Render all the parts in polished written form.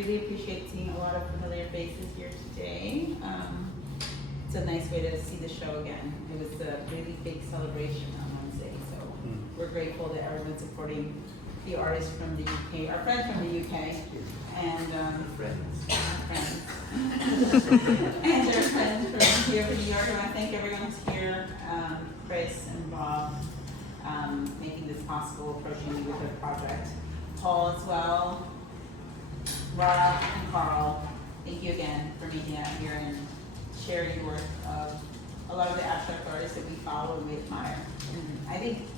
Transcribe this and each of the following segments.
really appreciate seeing a lot of familiar faces here today. It's a nice way to see the show again. It was a really big celebration on Wednesday, so we're grateful that everyone's supporting the artists from the UK, our friends from the UK, and friends. And their friends from here from New York. I want to thank everyone who's here, Chris and Bob, making this possible, approaching me with their project. Paul as well, Rob and Karl, thank you again for making it out here and sharing your work of a lot of the abstract artists that we follow and we admire. And I think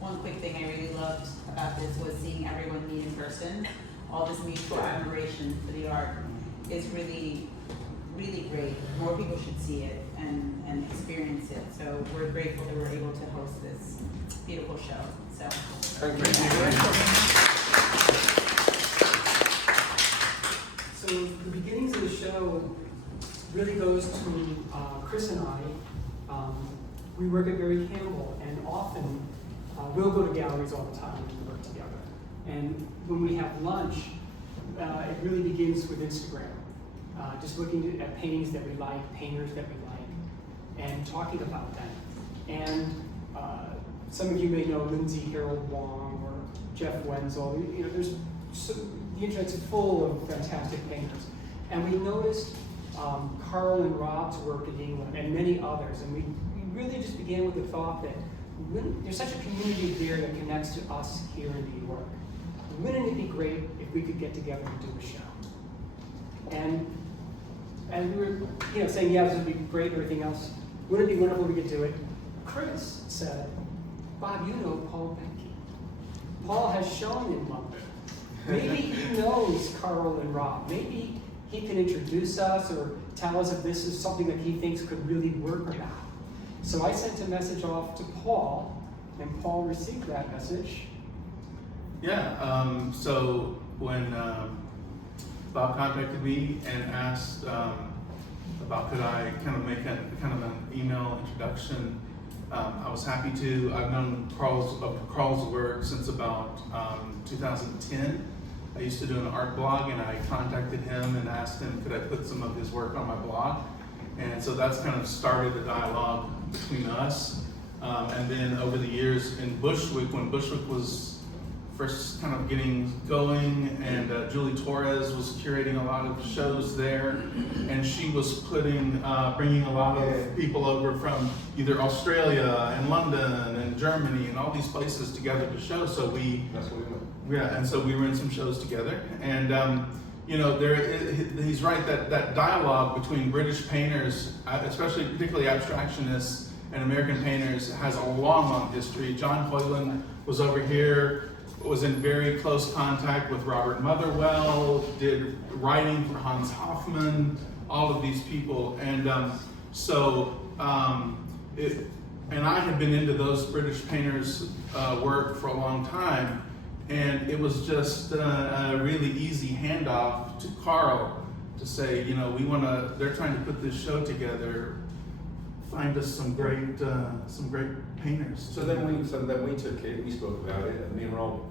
one quick thing I really loved about this was seeing everyone meet in person. All this mutual admiration for the art is really, really great. More people should see it and experience it. So we're grateful that we're able to host this beautiful show. So, So the beginnings of the show really goes to Chris and I. We work at Barry Campbell, and often we'll go to galleries all the time and work together. And when we have lunch, it really begins with Instagram. Just looking at paintings that we like, painters that we like, and talking about them. And some of you may know Lindsay Harold Wong or Jeff Wenzel. You know, the internet's full of fantastic painters. And we noticed Karl and Rob's work in England and many others. And we really just began with the thought that there's such a community here that connects to us here in New York. Wouldn't it be great if we could get together and do a show? And we were saying, yeah, this would be great and everything else. Wouldn't it be wonderful if we could do it? Chris said, Bob, you know Paul Behnke. Paul has shown in London. Maybe he knows Karl and Rob. Maybe he can introduce us or tell us if this is something that he thinks could really work or not. So I sent a message off to Paul, and Paul received that message. Yeah, so when Bob contacted me and asked about could I kind of make an email introduction, I was happy to. I've known Karl's work since about 2010. I used to do an art blog, and I contacted him and asked him could I put some of his work on my blog. And so that's kind of started a dialogue between us. And then over the years in Bushwick, when Bushwick was first kind of getting going, and Julie Torres was curating a lot of shows there, and she was bringing a lot of people over from either Australia and London and Germany and all these places together to show. So that's what we went. Yeah, and so we were in some shows together, and he's right that dialogue between British painters, particularly abstractionists and American painters, has a long history. John Hoyland was over here, was in very close contact with Robert Motherwell, did writing for Hans Hofmann, all of these people, and and I had been into those British painters' work for a long time. And it was just a really easy handoff to Karl to say, they're trying to put this show together. Find us some great painters. So then we took it. We spoke about it, and me and Rob,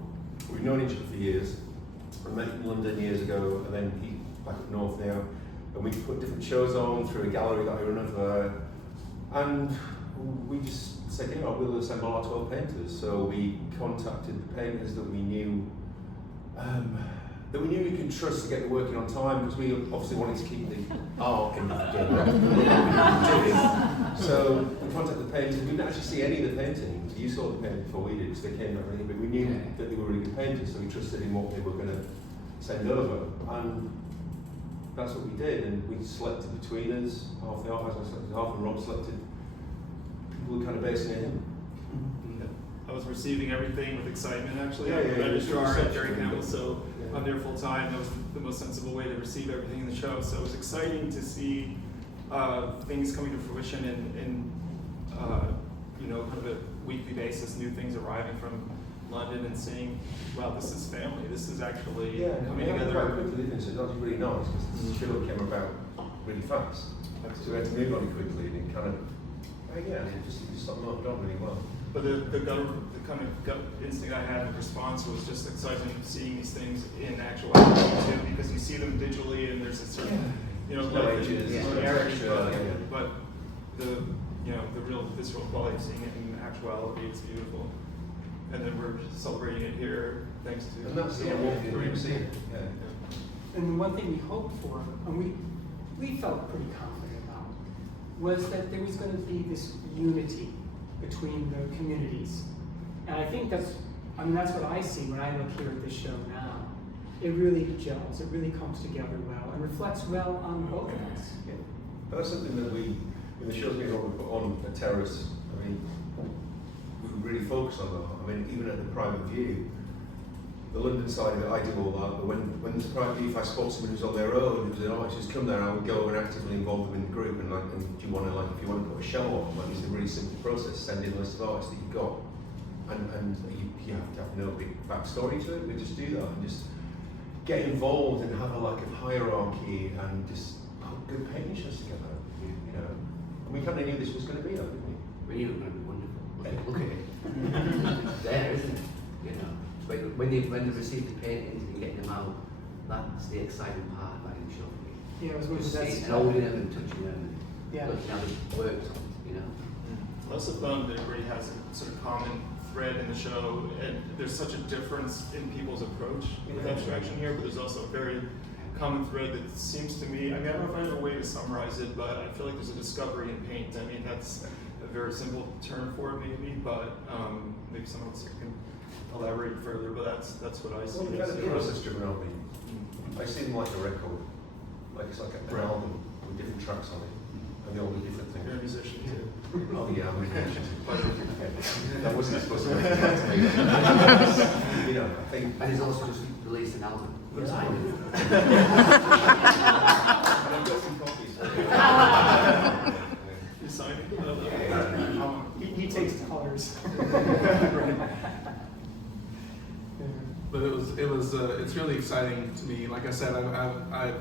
we've known each other for years. I met in London years ago, and then he's back up north now. And we put different shows on through a gallery that I run over, and we just said, we'll assemble our 12 painters. So we contacted the painters that we knew we could trust to get them working on time, because we obviously wanted to keep the art in the So we contacted the painters. We didn't actually see any of the paintings. You saw the painting before we did, because they came over, but we knew that they were really good painters, so we trusted in what they were going to send over. And that's what we did, and we selected between us, half the art, as I selected half, and Rob selected people who kind of based in him. I was receiving everything with excitement, actually. I'm a registrar at Barry Campbell, so I'm there full time. That was the most sensible way to receive everything in the show. So it was exciting to see things coming to fruition in kind of a weekly basis, new things arriving from London, and seeing, wow, this is family. This is actually coming together. Quite quickly, didn't it? So that was really nice, because the show came about really fast. So we had to move on it quickly, and it kind of, it just knocked on really well. But the kind of gut instinct I had in response was just exciting seeing these things in actuality too, because you see them you know, No Blyth edges, and no Eric, texture, yeah. but the, you know, the real visceral quality of seeing it in actuality is beautiful. And then we're celebrating it here thanks to. And that's the what we've seen. Yeah. And the one thing we hoped for, and we felt pretty confident about, was that there was going to be this unity between the communities. And I think that's what I see when I look here at this show now. It really gels, it really comes together well, and reflects well on both of us. Yeah. But that's something that we, in the shows we put on at Terrace, I mean, we really focus on that. I mean, even at the private view, the London side of it, I do all that, but when there's a private view, if I spot someone who's on their own, who's an artist, come there, I would go and actively involve them in the group, and do you want to, if you want to put a show on, it's a really simple process, send in a list of artists that you've got, and you have to have no big backstory to it, we just do that, and just get involved and have a hierarchy, and just put good painting shows together, you know. And we kind of knew this was going to be that, didn't we? We knew it was going to be wonderful. Look at it. It's there, isn't it? You know, but when they receive the paintings and getting them out, that's the exciting part about the show for me. Yeah, it was going Just to seeing and holding them and touching them and Yeah. looking how it works on it, you know. I also found that everybody has a sort of common thread in the show, and there's such a difference in people's approach with abstraction here, but there's also a very common thread that seems to me, I mean, I don't know if I have a way to summarize it, but I feel like there's a discovery in paint. I mean, that's a very simple term for it maybe, but maybe someone else can elaborate further, but that's what I see. Well, kind of process driven, aren't we? I see them like a record, it's like an album with different tracks on it, and they all do different things. You're a musician too. Oh yeah, I'm a musician. That wasn't supposed to be. You know, I think. And he's also just released an album. Yeah. And I've got some copies. You signed it? He takes colors. But it's really exciting to me. Like I said, I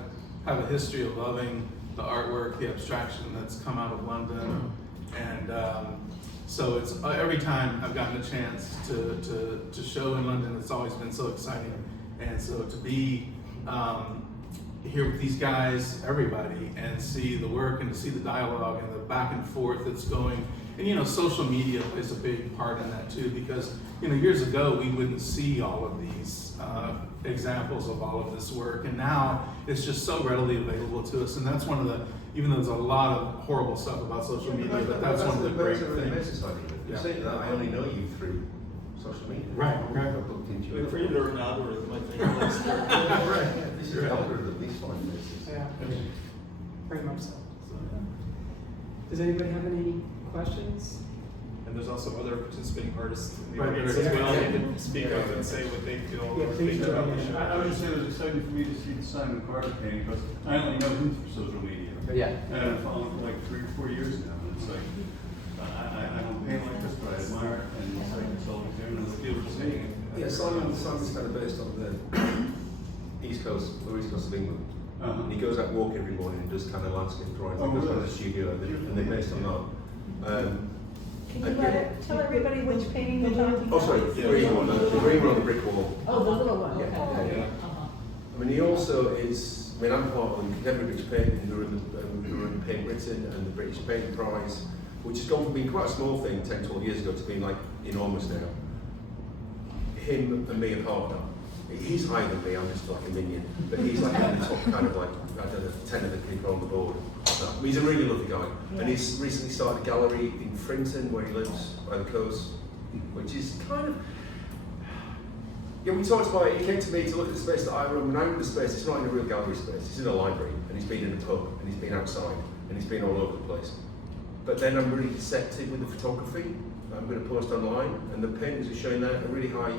have a history of loving the artwork, the abstraction that's come out of London, and so it's every time I've gotten a chance to show in London, it's always been so exciting. And so to be here with these guys, everybody, and see the work and to see the dialogue and the back and forth that's going. And you know, social media plays a big part in that too, because you know, years ago we wouldn't see all of these examples of all of this work, and now it's just so readily available to us. And that's one of the, even though there's a lot of horrible stuff about social media, but that's one of the great things. You say that I only know you through social media. Right. I've looked into We it. created an algorithm, I think. This is the algorithm, these five faces. Yeah, very much so. Does anybody have any questions? And there's also other participating artists in the Right, audience there as is. well. Yeah. They can speak up and say what they feel Yeah, or please think about join the in. show. I would say it was exciting for me to see the Simon Carter painting, because I only know him through social media. Yeah. And I've followed him for like 3 or 4 years now, and it's like, I don't paint like this, but I admire it, and it's like it's always there, and I feel what you're saying. Yeah, Simon's kind of based on the East Coast of England. Uh-huh. And he goes out walk every morning and does kind of landscape drawings. Oh, He goes really? to the studio, and they're based on that. Can you tell everybody which painting you're talking Oh, about? sorry, the green one, the green one on the brick wall. Oh, the little one, Yeah, okay. yeah. Uh-huh. I mean, he also is, I mean, I'm part of the Contemporary British Painting, who run Paint Britain and the British Painting Prize, which has gone from being quite a small thing 10, 12 years ago to being like enormous now. Him and me are part of that. He's higher than me, I'm just like a minion, but he's like in the top kind of like, I don't know, 10 of the people on the board. He's a really lovely guy, Yeah. and he's recently started a gallery in Frinton, where he lives, by the coast, which is kind of, yeah, we talked about it. He came to me to look at the space that I run. When I run the space, it's not in a real gallery space, it's in a library, and he's been in a pub, and he's been outside, and he's been all over the place. But then I'm really deceptive with the photography. I'm going to post online, and the paintings are showing there a really high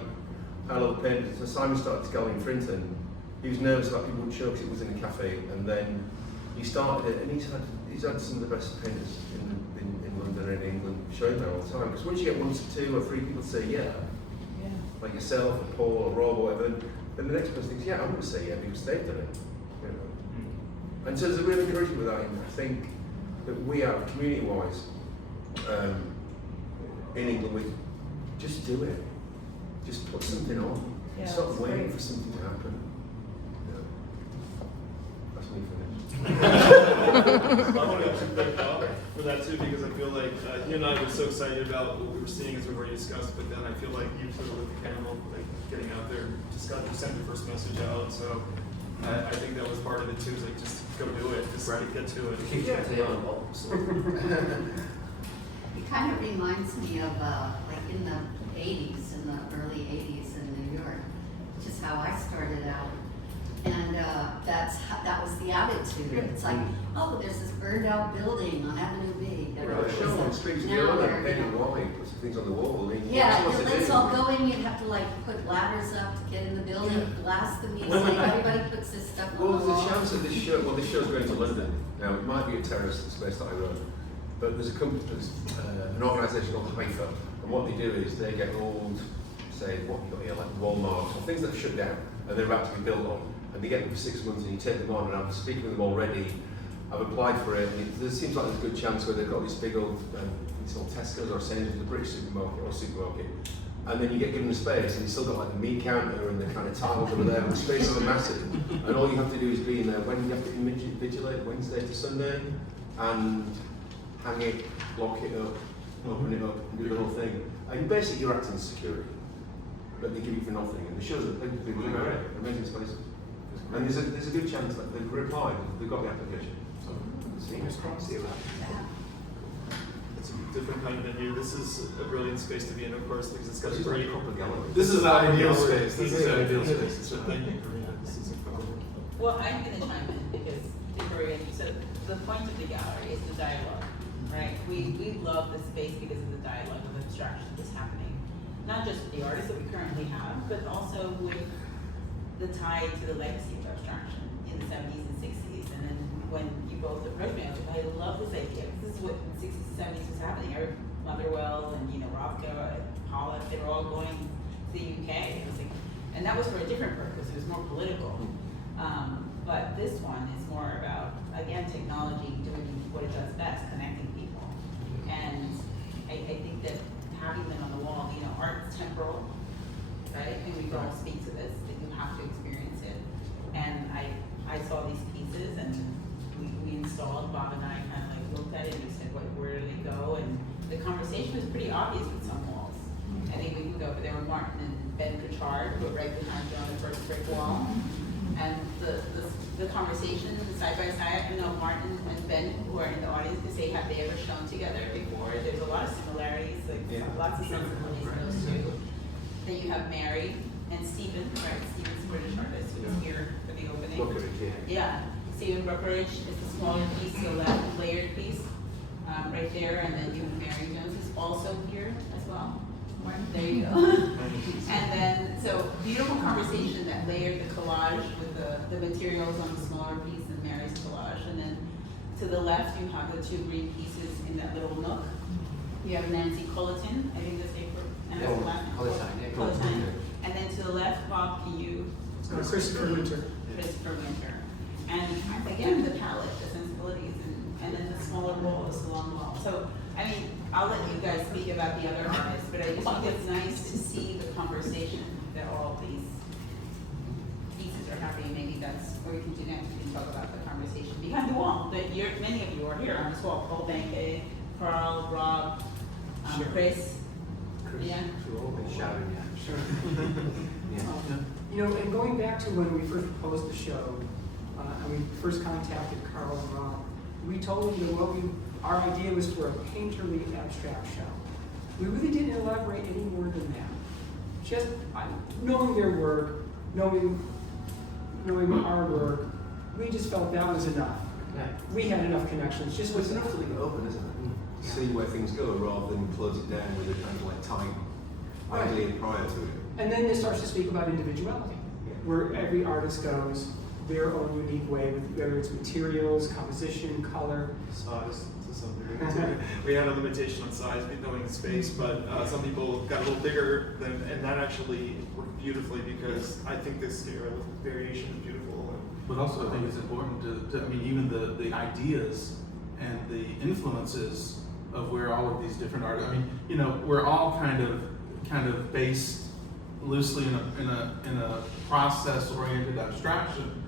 level paintings. So Simon started his gallery in Frinton. He was nervous about people would show because it was in a cafe, and then he started it, and he's had some of the best painters in London and in England showing there all the time. Because once you get 1 to 2 or 3 people say yeah, like yourself or Paul or Rob or whatever, then the next person thinks, yeah, I'm going to say yeah because they've done it. You know? And so there's a real encouragement with that. And I think that we are, community-wise, in England, we just do it. Just put something on. Yeah, Stop that's waiting great. for something to happen. Yeah. That's me finished. I want to actually thank Karl for that too, because I feel like he and I were so excited about what we were seeing as we've already discussed, but then I feel like you sort of lit the candle, like getting out there, just got to send your first message out. So I think that was part of it too, is like just go do it, just get to it. Keep your tail. It kind of reminds me of like in the 80s, in the early 80s in New York, which is how I started out. And that was the attitude. It's like, oh, there's this burned out building on Avenue B. Right, the show on streets in Europe, painting wine, put some things on the wall. Yeah, it's all going, you'd have to like put ladders up to get in the building, blast the music, everybody puts this stuff on Well, the there's wall. a chance that this show, well, this show's going to London. Now, it might be a terrorist space that I run, but there's an organisation called Haifa, and what they do is they get old, say, what you got here, like Walmart, or things that are shut down, and they're about to be built on, and they get them for 6 months, and you take them on, and I'm speaking with them already. I've applied for it, and there seems like there's a good chance where they've got this big old, it's all Tesco's or Sainsbury's, a British supermarket, and then you get given the space, and you still got like the meat counter and the kind of tiles over there, and the spaces are massive, and all you have to do is be in there when you have to invigilate Wednesday to Sunday, and hang it, lock it up, open it up, and do the whole thing. And basically you're acting as security, but they give you for nothing, and the shows that people do great, amazing spaces. And there's a good chance that they've replied, they've got the application. So, fingers crossed. It's a different kind of venue. This is a brilliant space to be in, of course, because it's got This a is like great. a proper gallery. This is our ideal This space. This is our ideal space. space. So thank you, Karina. This is incredible. Well, I'm going to chime in because Victoria, so the point of the gallery is the dialogue, right? We love the space because of the dialogue of abstraction that's happening. Not just with the artists that we currently have, but also with the tie to the legacy of abstraction in the 70s and 60s. And then when you both approached me, I was like, I love this idea. This is what in the 60s and 70s was happening. I heard Motherwell and, Rothko and Pollock, they were all going to the UK. It was like, and that was for a different purpose. It was more political. But this one is more about, again, technology doing what it does best, connecting people. And I think that having them on the wall, art's temporal, right? And we all speak to this, that you have to experience it. And I saw these pieces and we installed, Bob and I kind of like looked at it and we said, where do they go? And the conversation was pretty obvious with some walls. I think we can go, but there were Martin and Ben Pritchard, who were right behind you on the first brick wall. And the conversation, the side by side, Martin and Ben, who are in the audience, can say, have they ever shown together before? There's a lot of similarities, lots of sensibilities in those two. Then you have Mary and Stephen, right? Stephen's a British artist who was here for the opening. Yeah, Stephen Brookeridge is the smaller piece, the left layered piece, right there, and then you have Mary Jones is also here as well. Martin, there you go. And then, so beautiful conversation that layered the collage with the materials on the smaller piece and Mary's collage. And then to the left, you have the two green pieces in that little nook. You have Nancy Culleton, I think that's the last name. Culleton. And then to the left, Bob, can you? Christopher Winter. Christopher Winter. And again, the palette, the sensibilities, and then the smaller wall, the long wall. So, I'll let you guys speak about the other artists, but I just think it's nice to see the conversation that all these pieces are having. Maybe that's where we can do next. We can talk about the conversation behind the wall. That many of you are here on this wall. Paul Behnke, Karl, Rob, Chris. Yeah. Sharon, Sure. yeah. And going back to when we first proposed the show, and we first contacted Karl and Rob, we told them our idea was for a painterly abstract show. We really didn't elaborate any more than that. Just knowing their work, knowing our work, we just felt that was enough. Yeah. We had enough connections. Just Well, it's with enough to leave it open, isn't it? To see where things go rather than close it down with a kind of like time idea prior to it. And then it starts to speak about individuality, where every artist goes their own unique way, whether it's materials, composition, color. Size to some degree too. We had a limitation on size, knowing the space, but some people got a little bigger and that actually worked beautifully because I think this scale of variation is beautiful. But also, I think it's important to even the ideas and the influences of where all of these different art. We're all kind of based loosely in a process-oriented abstraction,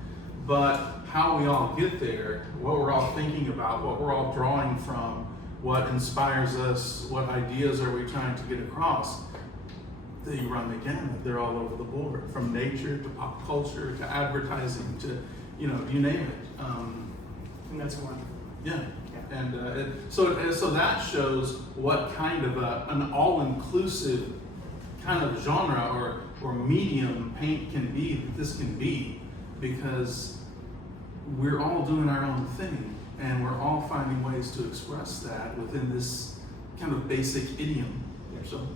but how we all get there, what we're all thinking about, what we're all drawing from, what inspires us, what ideas are we trying to get across, they run the gamut. They're all over the board, from nature to pop culture to advertising to, you name it. And that's wonderful. Yeah. And so that shows what kind of an all-inclusive kind of genre or medium paint can be, that this can be, because we're all doing our own thing, and we're all finding ways to express that within this kind of basic idiom. So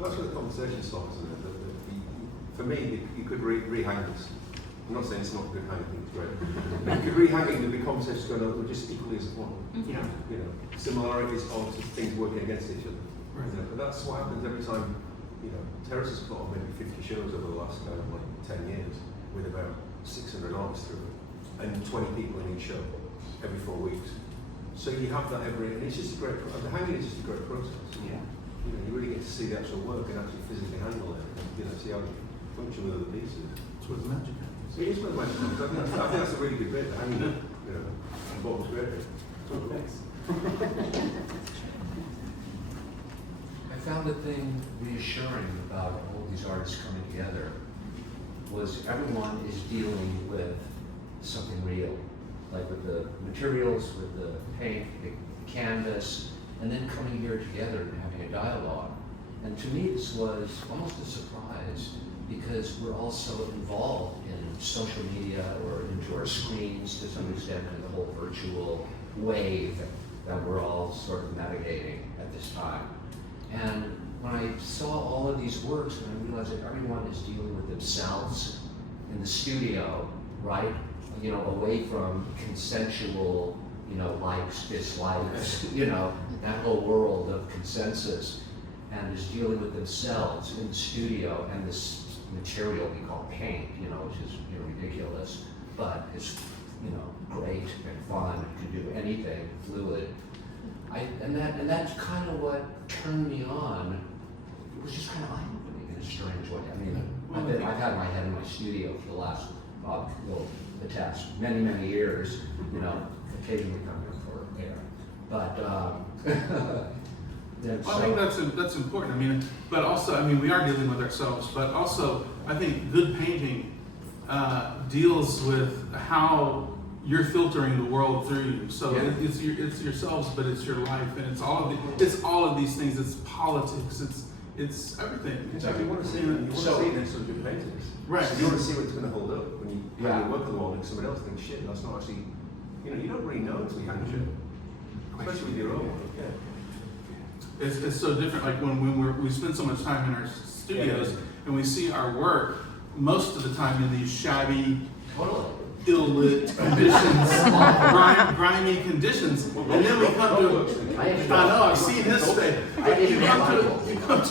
That's where the conversation starts, isn't it? For me, you could rehang this. I'm not saying it's not a good hang, I think it's great. But you could rehang it and there'd be conversations going on just equally as important. Yeah. Similarities on to things working against each other. Right. But that's what happens every time, Terrace has put on maybe 50 shows over the last 10 years with about 600 artists through it and 20 people in each show every 4 weeks. So you have that and it's just a great, the hanging is just a great process. Yeah. You really get to see the actual work and actually physically handle it and see how it functions with other pieces. that's where the magic happens. It is where the magic comes. I think that's a really good bit, the hanging, and Bob's great. Thanks. I found the thing reassuring about all these artists coming together was everyone is dealing with something real, like with the materials, with the paint, the canvas, and then coming here together and having a dialogue. And to me, this was almost a surprise because we're also involved in social media or into our screens to some extent in the whole virtual wave that we're all sort of navigating at this time. And when I saw all of these works, and I realized that everyone is dealing with themselves in the studio, right? Away from consensual, likes, dislikes, that whole world of consensus, and is dealing with themselves in the studio and this material we call paint, which is ridiculous, but it's great and fun, can do anything, fluid. And that's kind of what turned me on. It was just kind of eye-opening in a strange way. I mean, I've had my head in my studio for the last, the past many years, occasionally come here for air. But, I think that's important. But also, we are dealing with ourselves, but also, I think good painting deals with how you're filtering the world through you. So it's yourselves, but it's your life, and it's all of these things. It's politics. It's everything. Exactly. You want to see it next to good paintings. Right. So you want to see what's going to hold up when you work on the wall and someone else thinks, shit, that's not actually, you don't really know until you hang shit. Especially with your own. Yeah. It's so different. Like when we spend so much time in our studios and we see our work most of the time in these shabby, ill-lit conditions, grimy conditions, and then we come to. I know I've seen his space. You come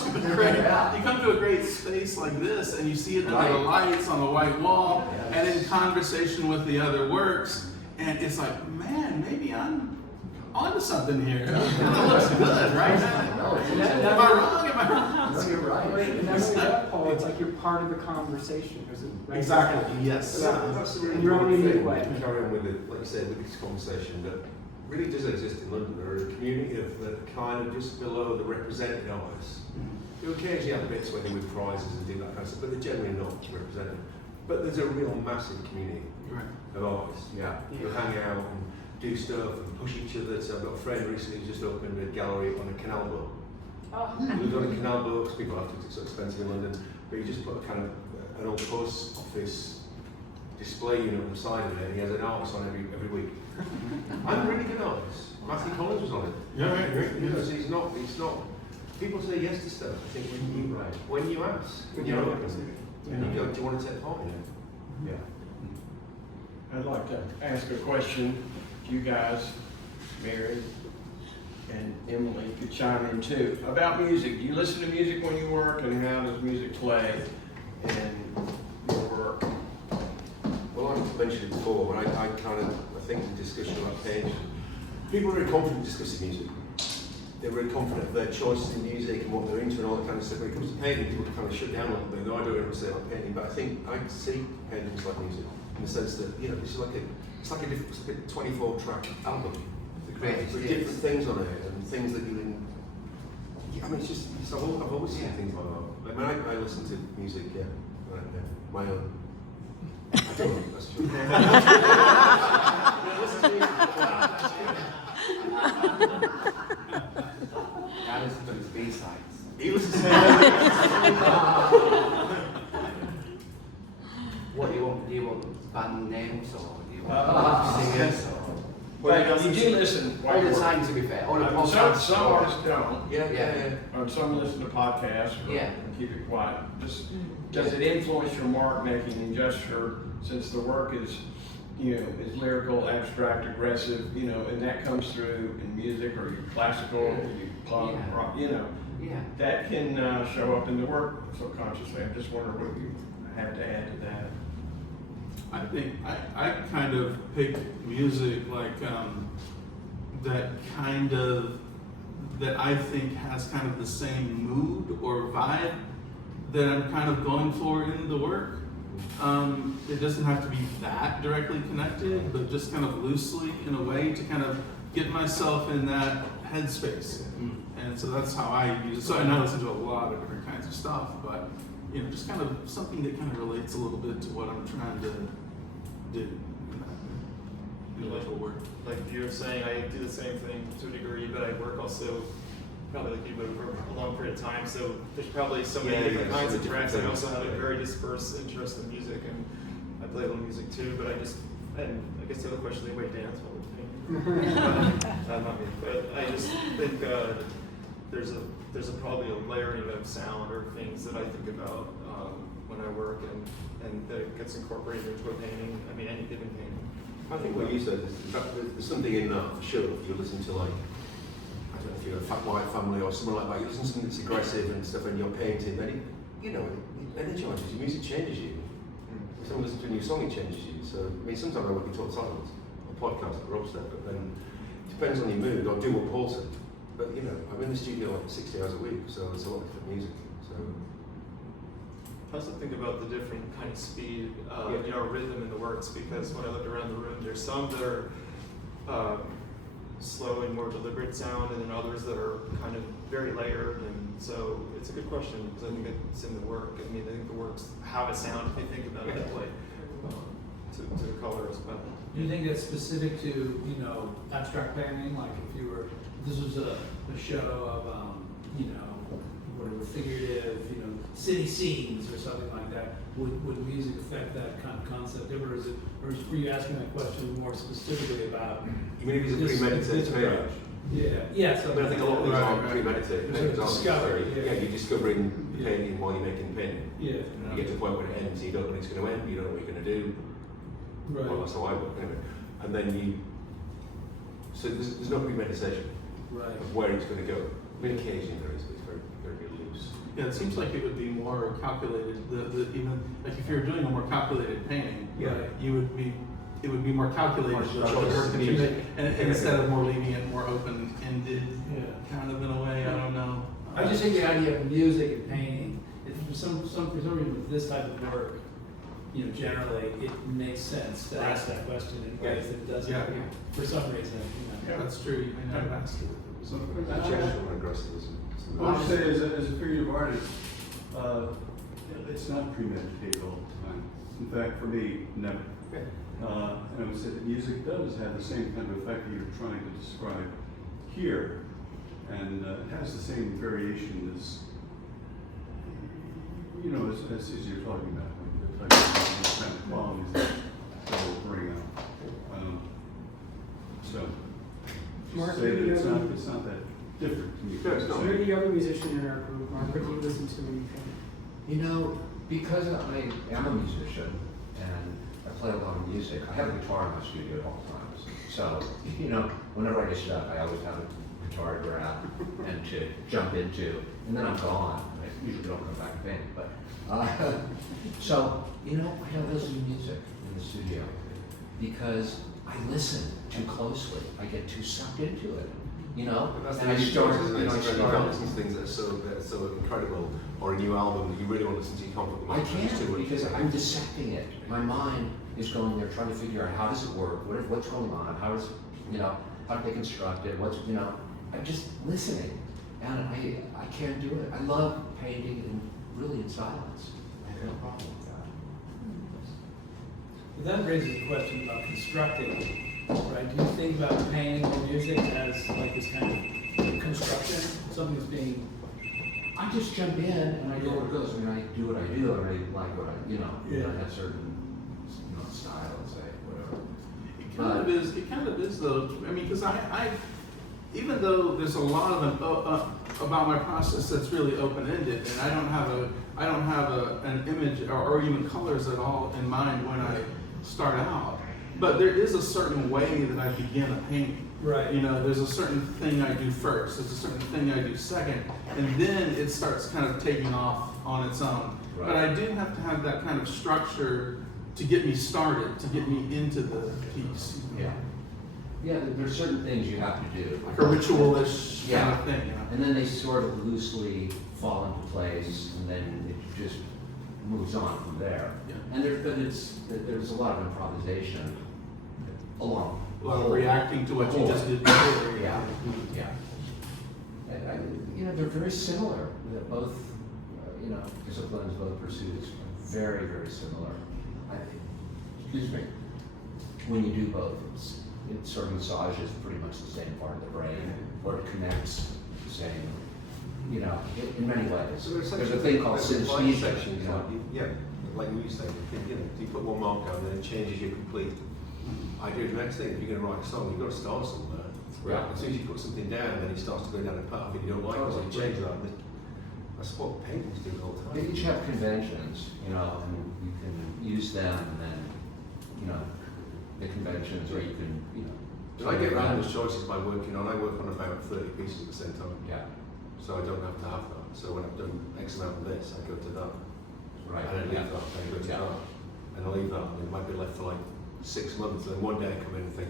to a great space like this, and you see it under the lights on the white wall, and in conversation with the other works, and it's like, man, maybe I'm onto something here. It looks good, right? Am I wrong? No, you're right. And that's that, Paul. It's like you're part of the conversation. Right? Exactly. Yes. That's the really in your own important unique thing. way. Carry on with it, like you said, with this conversation that really does exist in London. There is a community of kind of just below the represented artists. You occasionally have bits where they win prizes and do that kind of stuff, but they're generally not represented. But there's a real massive community of artists who hang out and do stuff and push each other. So I've got a friend recently who just opened a gallery on a canal boat. We've got a canal boat because people have to, it's so expensive in London. But you just put a kind of an old post office display unit on the side of it, and he has an artist on every week. I'm really good artist. Matthew Collins was on it. Yeah, right. Because he's not. People say yes to stuff. I think when you ask, when you're open, and you go, do you want to take part in it? I'd like to ask a question. You guys, Mary and Emily, could chime in too about music. Do you listen to music when you work, and how does music play in your work? Well, I mentioned it before, when I think the discussion about paint, people are very confident discussing music. They're very confident of their choices in music and what they're into and all that kind of stuff. When it comes to painting, people kind of shut down a little bit. No, I don't ever say about painting, but I think I see paintings like music. in the sense that, you know, it's like a 24-track album. The greatest with hits. different things on it and things that you can. Yeah, I mean, it's just, I've always seen things like that. I mean, I listen to music, my own. I don't know, that's true. I listen to his B-sides. He listens to What do you want? Do you want band names or do you want singers? Or? Well, you do listen. All the time, to be fair. All the Some podcasts. artists don't. Yeah. Or some listen to podcasts or Yeah. and keep it quiet. Just, does it influence your mark making and just since the work is, you know, is lyrical, abstract, aggressive, you know, and that comes through in music or you classical, or you punk, Yeah. rock, you know, Yeah. that can show up in the work subconsciously. I'm just wondering what you have to add to that. I think I kind of pick music like that I think has kind of the same mood or vibe that I'm kind of going for in the work. It doesn't have to be that directly connected, but just kind of loosely in a way to kind of get myself in that headspace. And so that's how I use it. So, and I listen to a lot of different kinds of stuff, but you know, just kind of something that kind of relates a little bit to what I'm trying to do in the visual work. Like you were saying, I do the same thing to a degree, but I work also probably like you, but for a long period of time. So there's probably so many different kinds of tracks. I also have a very dispersed interest in music, and I play a little music too. But I guess the other question is, wait, dance all the time. Not me, but I just think there's probably a layering of sound or things that I think about when I work, and that it gets incorporated into a painting. I mean, any given painting. I think what you said is that there's something in that for sure. If you listen to like, I don't know if you're a Fat White Family or someone like that, you listen to something that's aggressive and stuff, and you're painting, then it energizes you. Music changes you. If someone listens to a new song, it changes you. So I mean, sometimes I work in total silence, a podcast like Rob said, but then it depends on your mood. I'll do what Paul said, but you know, I'm in the studio like 60 hours a week, so it's a lot of different music. So. I also think about the different kind of speed, rhythm in the works, because when I look around the room, there's some that are slow and more deliberate sound, and then others that are kind of very layered. And so it's a good question, because I think it's in the work. I mean, I think the works have a sound if you think about it that way, to the color as well. Do you think that's specific to, abstract painting? Like if you were, this was a show of, whatever, figurative, city scenes or something like that, would music affect that kind of concept? Or were you asking that question more specifically about? You mean if it's a premeditated painting? Yeah. So I think a lot of these are premeditated paintings, aren't Discovery, they? You're discovering painting while you're making painting. Yeah. You get to the point where it ends, you don't know when it's going to end, you don't know what you're going to do. Right. Well, that's how I work, anyway. And then so there's no premeditation of where it's going to go. I mean, occasionally there is, but it's very, very, very loose. Yeah, it seems like it would be more calculated. Even like if you're doing a more calculated painting, it would be more calculated. And instead of more leaving it more open-ended, kind of in a way. I don't know. I just think the idea of music and painting, for some reason with this type of work, generally it makes sense to ask that question in ways that it doesn't. For some reason, That's true. You may not have asked it. Gestural aggressivism. I would say as a figurative artist, it's not premeditated all the time. In fact, for me, never. And I would say that music does have the same kind of effect that you're trying to describe here. And it has the same variation as you're talking about, like the type of kind of qualities that will bring out. So, Mark, say that it's not that different to me. You're the other musician in our group. Mark, what do you listen to when you paint? Because I am a musician and I play a lot of music, I have a guitar in my studio at all times. So, whenever I get stuck, I always have a guitar to grab and to jump into, and then I'm gone. I usually don't come back and paint, but I don't listen to music in the studio because I listen too closely. I get too sucked into it. But that's the issue, isn't it? You can't listen to things that are so incredible, or a new album that you really want to listen to. You can't put them on. I can't because I'm dissecting it. My mind is going there trying to figure out how does it work, what's going on, how does, how do they construct it, I'm just listening, and I can't do it. I love painting really in silence. I have no problem with that. That raises a question about constructing, right? Do you think about painting or music as like this kind of construction, something that's being? I just jump in and I go where it goes. I mean, I do what I do, and I like what I have certain style, say, whatever. It kind of is though. I mean, because I even though there's a lot of about my process that's really open-ended, and I don't have an image or even colors at all in mind when I start out. But there is a certain way that I begin a painting. Right. There's a certain thing I do first. There's a certain thing I do second, and then it starts kind of taking off on its own. Right. But I do have to have that kind of structure to get me started, to get me into the piece. Yeah. Yeah, there's certain things you have to do. Like a ritualish kind of thing. And then they sort of loosely fall into place, and then it just moves on from there. Yeah. And there's a lot of improvisation along. A lot of reacting to what you just did before. Yeah, yeah. And they're very similar. They're both, disciplines, both pursuits are very, very similar. Excuse me. When you do both, it sort of massages pretty much the same part of the brain, or it connects the same, in many ways. So There's a thing called synesthesia. Sections, like you say, you put one mark down, then it changes your complete idea of the next thing. If you're going to write a song, you've got to start somewhere. Right. As soon as you put something down, then it starts to go down a path and you don't like it, so you change that. That's what paintings do all the time. They each have conventions, and you can use them, and then, the conventions, or you can, And I get around those choices by working on, I work on about 30 pieces at the same time. Yeah. So I don't have to have that. So when I've done X amount of this, I go to that. Right. And I leave that, and I go to that. And I leave that, and it might be left for like 6 months, and then one day I come in and think,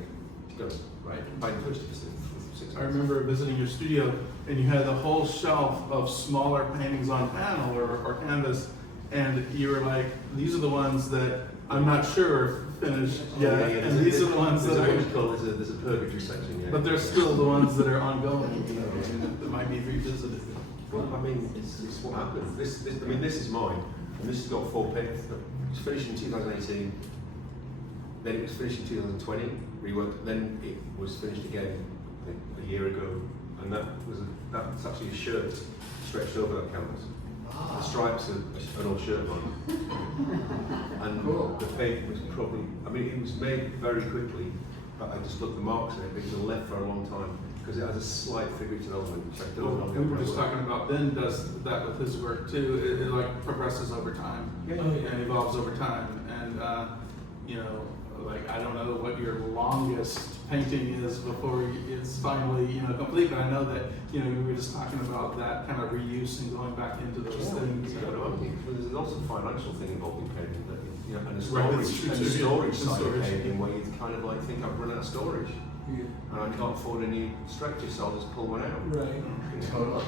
Right. I touched this thing for 6 months. I remember visiting your studio, and you had the whole shelf of smaller paintings on panel or canvas, and you were like, these are the ones that I'm not sure finished yet, and these are the ones that there's a purgatory section, yeah. but they're still the ones that are ongoing, that might be revisited. Well, I mean, it's what happens. This is mine, and this has got 4 pages. It was finished in 2018, then it was finished in 2020, reworked, then it was finished again, I think, a year ago, and that's actually a shirt stretched over that canvas. The stripes are an old shirt on it. And Cool. the paint was probably, it was made very quickly, but I just looked at the marks in it, because it was left for a long time, because it has a slight figurative element, which I don't know. We were just talking about Ben does that with his work too. It like progresses over time and evolves over time. And I don't know what your longest painting is before it's finally complete. But I know that we were just talking about that kind of reuse and going back into those things. There's also a financial thing involved in painting, that and a Right, storage that's side true. of painting where you kind of like think I've run out of storage. And I can't afford a new stretcher, so I'll just pull one out. Right. Totally.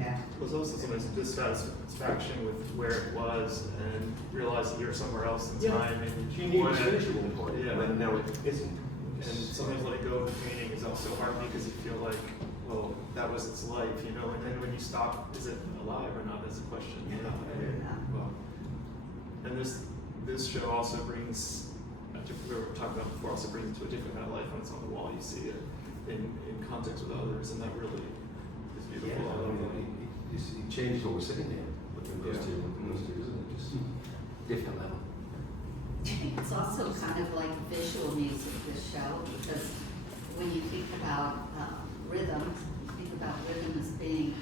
Yeah. There's also some dissatisfaction with where it was and realize that you're somewhere else in time. And You knew it was finished at one point, Yeah. and then now it isn't. And sometimes letting go of the painting is also hard because you feel like, well, that was its life, and then when you stop, is it alive or not? That's a question. Well, and this show also brings, we were talking about before, also brings it to a different kind of life when it's on the wall. You see it in context with others, and that really is beautiful. I love that. It changes what we're sitting here. Looking at those two, isn't it? Just different level. It's also kind of like visual music, this show, because when you think about rhythm, you think about rhythm as being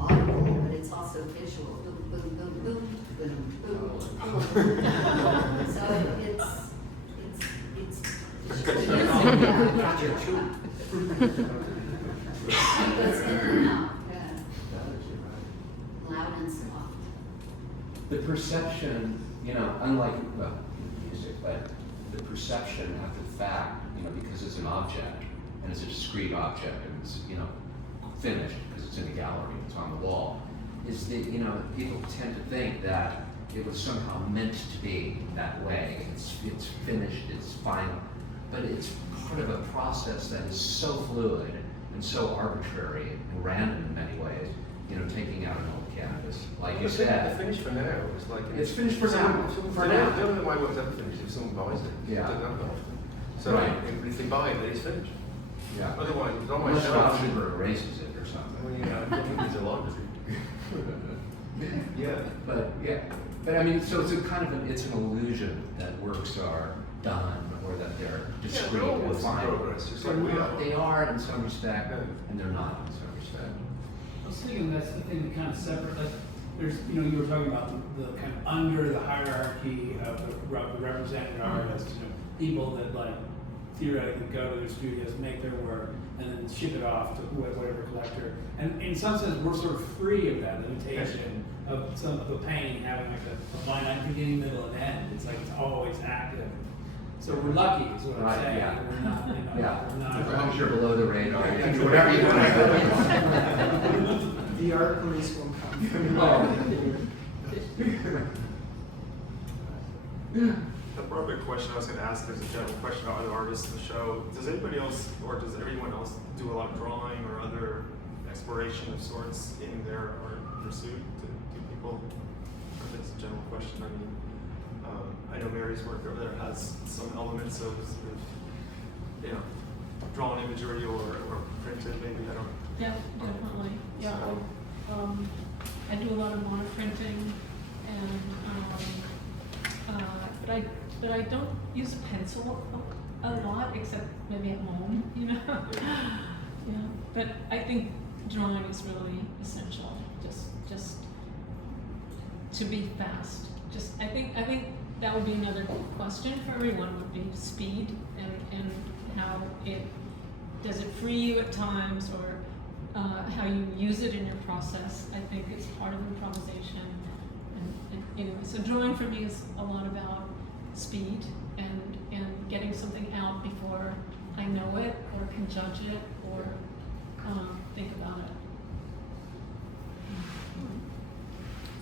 audible, but it's also visual. Boom, boom, boom, boom, boom, boom, boom. So it's it goes in and out, loud and soft. The perception, unlike music, but the perception after the fact, because it's an object and it's a discrete object and it's finished because it's in a gallery, it's on the wall, is that people tend to think that it was somehow meant to be that way. It's finished, it's final. But it's part of a process that is so fluid and so arbitrary and random in many ways, you know, taking out an old canvas. Like you It's said, finished for now. It's like it's finished for now. For The now. only way it's ever finished if someone buys it. Yeah. It doesn't happen often. So Right. if they buy it, then it's finished. Yeah. Otherwise, it's on my Unless shelf. Rob Schuber erases it or something. Well, yeah, I think it's a lot. Yeah. But I mean, so it's a kind of it's an illusion that works are done or that they're discrete they're all and works in final. progress, just like we are. They are in some respect, Yeah. and they're not in some respect. I was thinking that's the thing that kind of separate, like, there's, you know, you were talking about the kind of under the hierarchy of the represented artists, you know, people that like theoretically go to their studios, make their work, and then ship it off to whatever collector. And in some sense, we're sort of free of that limitation of some of the painting having like a finite beginning, middle, and end. It's like it's always active. So we're lucky, is what I'm Right, saying. yeah. We're not, you know, Yeah, we're not. as long as you're below the radar, you can do whatever you want. The art police will come. The broader question I was going to ask is a general question about other artists in the show. Does anybody else, or does everyone else do a lot of drawing or other exploration of sorts in their art pursuit? Do people? That's a general question. I mean, I know Mary's work over there has some elements of you know, drawn imagery or printed. Maybe I don't. Yeah, definitely. Yeah, I do a lot of monoprinting, and but I don't use a pencil a lot, except maybe at home, you know. Yeah, but I think drawing is really essential. Just to be fast. I think that would be another question for everyone. Would be speed and how does it free you at times, or how you use it in your process. I think it's part of improvisation. And anyway, so drawing for me is a lot about speed and getting something out before I know it or can judge it or think about it.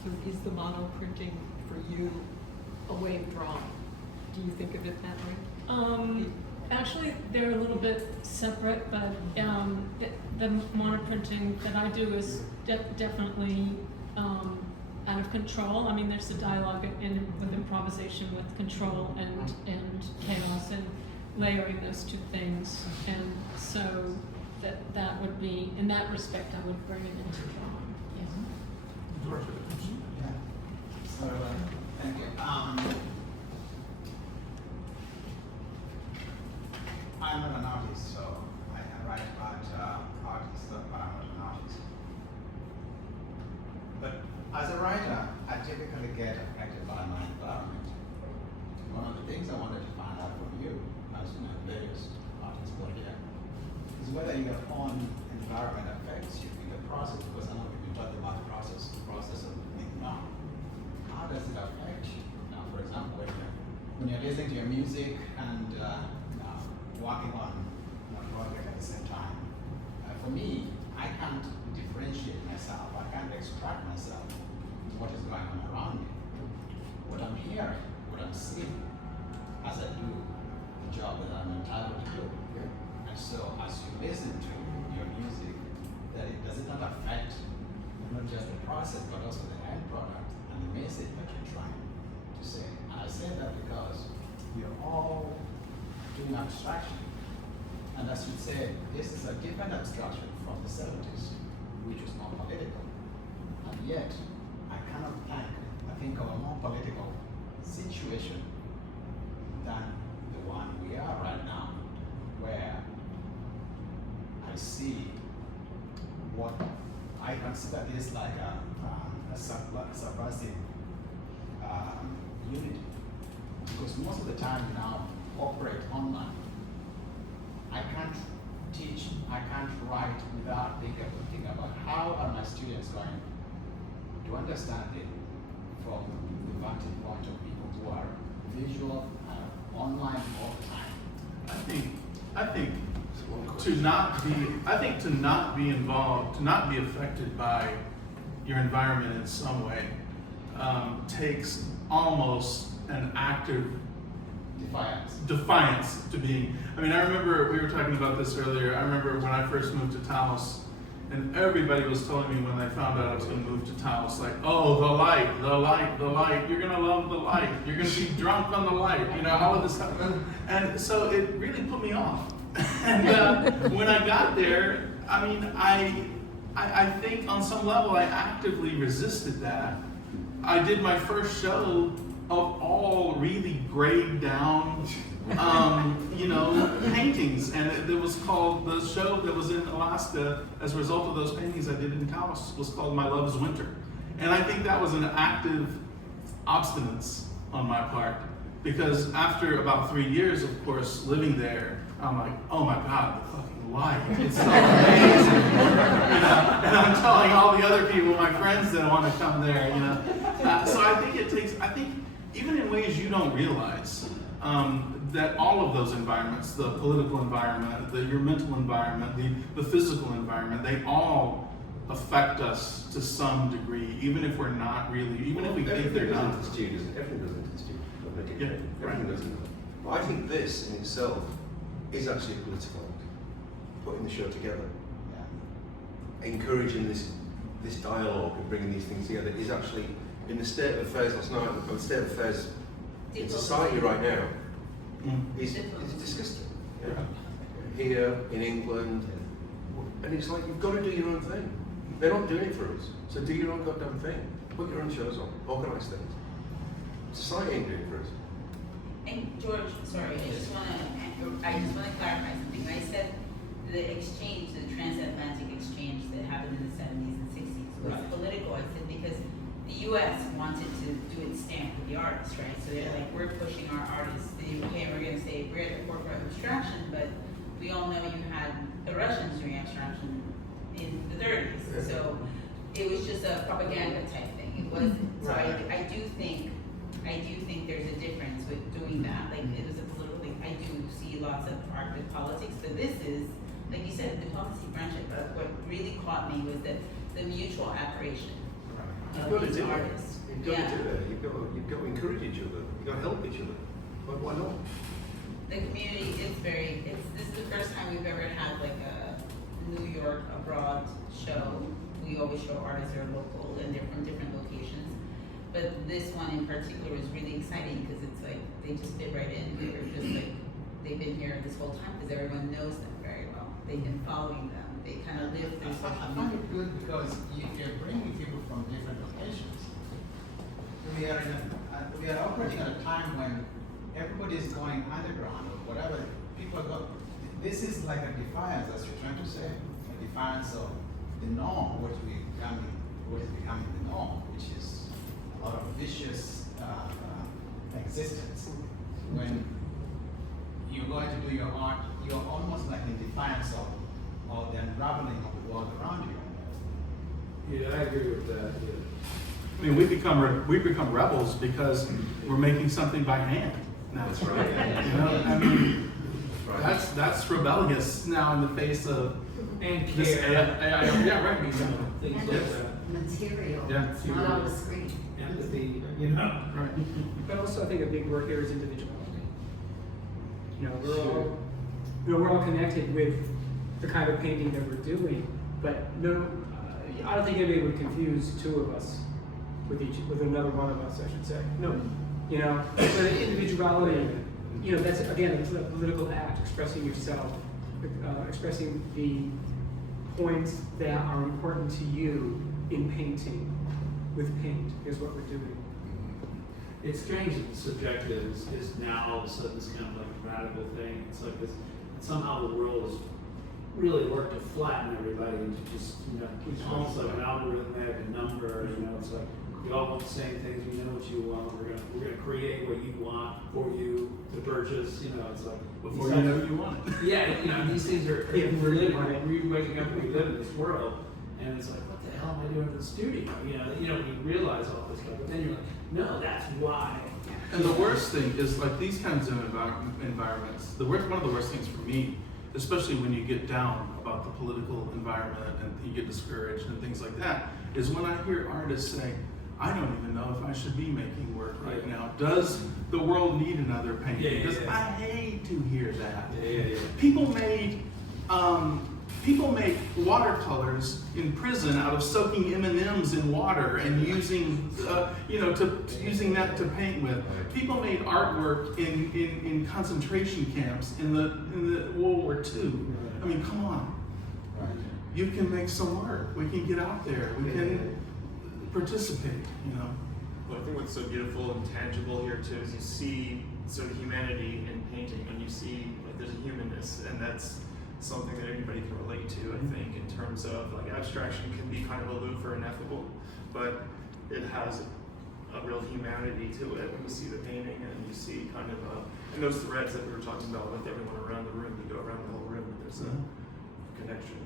So is the mono printing for you a way of drawing? Do you think of it that way? Actually, they're a little bit separate, but the monoprinting that I do is definitely out of control. I mean, there's a dialogue with improvisation, with control and chaos, and layering those two things. And so that would be, in that respect, I would bring it into drawing. Yes. So, thank you. I'm not an artist, so I can write about artists, but I'm not an artist. But as a writer, I typically get affected by my environment. One of the things I wanted to find out from you, as various artists were here, is whether your own environment affects you in the process, because I know we've been talking about the process of making art. How does it affect you? Now, for example, when you're listening to your music and working on a project at the same time, for me, I can't differentiate myself. I can't extract myself from what is going on around me. What I'm hearing, what I'm seeing, as I do the job that I'm entitled to do. And so, as you listen to your music, does it not affect not just the process, but also the end product and the message that you're trying to say? And I say that because we are all doing abstraction. And as you said, this is a different abstraction from the 70s, which was more political. And yet, I think of a more political situation than the one we are right now, where I see what I consider is like a subversive unity. Because most of the time we now operate online. I can't teach, I can't write without thinking about how are my students going to understand it from the vantage point of people who are visual and online all the time. I think to not be involved, to not be affected by your environment in some way, takes almost an active Defiance. to being. I mean, I remember we were talking about this earlier. I remember when I first moved to Taos, and everybody was telling me when they found out I was going to move to Taos, like, oh, the light, the light, the light. You're going to love the light. You're going to be drunk on the light. You know, all of this stuff. And so it really put me off. And when I got there, I mean, I think on some level I actively resisted that. I did my first show of all really grayed down, you know, paintings, and it was called, the show that was in Alaska as a result of those paintings I did in Taos was called My Love is Winter. And I think that was an active obstinance on my part, because after about 3 years, of course, living there, I'm like, oh my God, the fucking light, it's so amazing. You know, and I'm telling all the other people, my friends that want to come there, you know. So I think it takes, even in ways you don't realize, that all of those environments, the political environment, your mental environment, the physical environment, they all affect us to some degree, even if we're not really, even if we think they're not. Everything goes into the student. Yeah, Everything goes into it. But I think this in itself is actually a political act. Putting the show together, encouraging this dialogue and bringing these things together is actually, in the state of affairs last night, and the state of affairs in society right now, is disgusting. Yeah. Here, in England, and it's like, you've got to do your own thing. They're not doing it for us, so do your own goddamn thing. Put your own shows on, organise things. Society ain't doing it for us. And George, sorry, I just want to clarify something. I said the exchange, the transatlantic exchange that happened in the 70s and 60s was political. I said because the U.S. wanted to do its stamp with the artists, right? So they're like, we're pushing our artists. The UK, we're going to say we're at the forefront of abstraction, but we all know you had the Russians doing abstraction in the 30s. So it was just a propaganda type thing. It wasn't. So I do think there's a difference with doing that. Like, it was a political thing. I do see lots of art with politics, but this is, like you said, diplomacy, friendship. But what really caught me was the mutual admiration You've got to of these do it. artists. You've got to do it. You've got to encourage each other. You've got to help each other. Why not? The community is this is the first time we've ever had like a New York abroad show. We always show artists that are local and they're from different locations. But this one in particular was really exciting because it's like, they just fit right in. They were just like, they've been here this whole time because everyone knows them very well. They've been following them. They kind of live through social I found media. it good because you're bringing people from different locations. We are operating at a time when everybody is going underground or whatever. People go. This is like a defiance, as you're trying to say, a defiance of the norm, what is becoming the norm, which is a lot of vicious existence. When you're going to do your art, you're almost like in defiance of the unraveling of the world around you. Yeah, I agree with that. Yeah. I mean, we become rebels because we're making something by hand now. That's right. You know, I mean, that's rebellious now in the face of And this care. yeah, right. Things And like it's that. material, Yeah. it's not on the screen. Empathy, you know. Right. But also, I think a big word here is individuality. You know, we're all connected with the kind of painting that we're doing, but no, I don't think anybody would confuse two of us with another one of us, I should say. No, you know, but individuality, you know, that's again, it's a political act, expressing yourself, expressing the points that are important to you in painting. With paint is what we're doing. It's strange that the subjective is now all of a sudden this kind of like radical thing. It's like this, somehow the world has really worked to flatten everybody into just, you know, it's almost like an algorithmic, a number, you know, it's like we all want the same things, we know what you want, we're gonna create what you want for you to purchase, you know, it's like Before you know you want it. Yeah, you know, these things are we're living, we're waking up and we live in this world, and it's like, what the hell am I doing in the studio? You know, you realize all this stuff, but then you're like, no, that's why. And the worst thing is like these kinds of environments. One of the worst things for me, especially when you get down about the political environment and you get discouraged and things like that, is when I hear artists say, I don't even know if I should be making work right now. Does the world need another painting? I hate to hear that. People make watercolors in prison out of soaking M&Ms in water and using, using that to paint with. People made artwork in concentration camps in the World War II. I mean, come on. You can make some work. We can get out there. We can participate. Well, I think what's so beautiful and tangible here too is you see sort of humanity in painting, and you see like there's a humanness, and that's something that everybody can relate to, I think, in terms of like abstraction can be kind of aloof or ineffable, but it has a real humanity to it when you see the painting, and you see kind of and those threads that we were talking about with everyone around the room, you go around the whole room and there's a connection.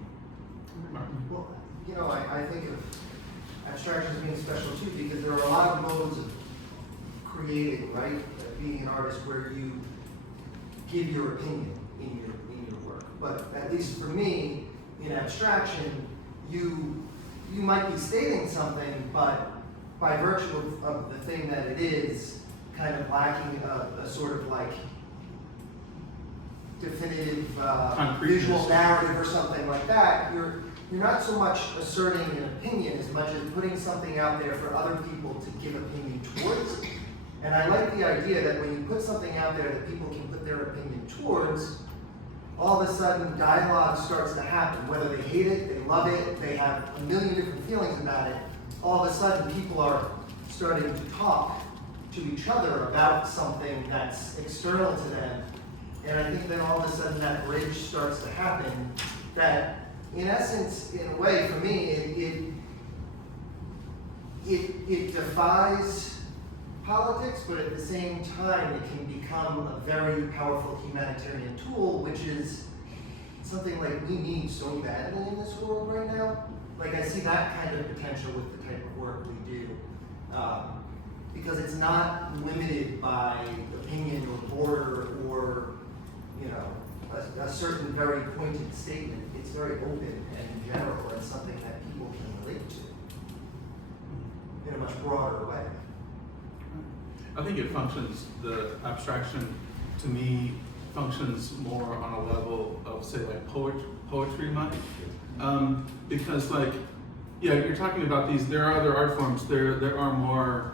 Well, I think of abstraction as being special too, because there are a lot of modes of creating, right? Being an artist where you give your opinion in your work. But at least for me, in abstraction, you might be stating something, but by virtue of the thing that it is, kind of lacking a sort of like definitive visual narrative or something like that, you're not so much asserting an opinion as much as putting something out there for other people to give opinion towards. And I like the idea that when you put something out there that people can put their opinion towards, all of a sudden dialogue starts to happen. Whether they hate it, they love it, they have a million different feelings about it, all of a sudden people are starting to talk to each other about something that's external to them. And I think then all of a sudden that bridge starts to happen that, in essence, in a way, for me, it defies politics, but at the same time, it can become a very powerful humanitarian tool, which is something like we need so badly in this world right now. Like I see that kind of potential with the type of work we do, because it's not limited by opinion or border or a certain very pointed statement. It's very open and general, and something that people can relate to in a much broader way. I think it functions, the abstraction, to me, functions more on a level of, say, like poetry might. Because, like, you're talking about these, there are other art forms, there are more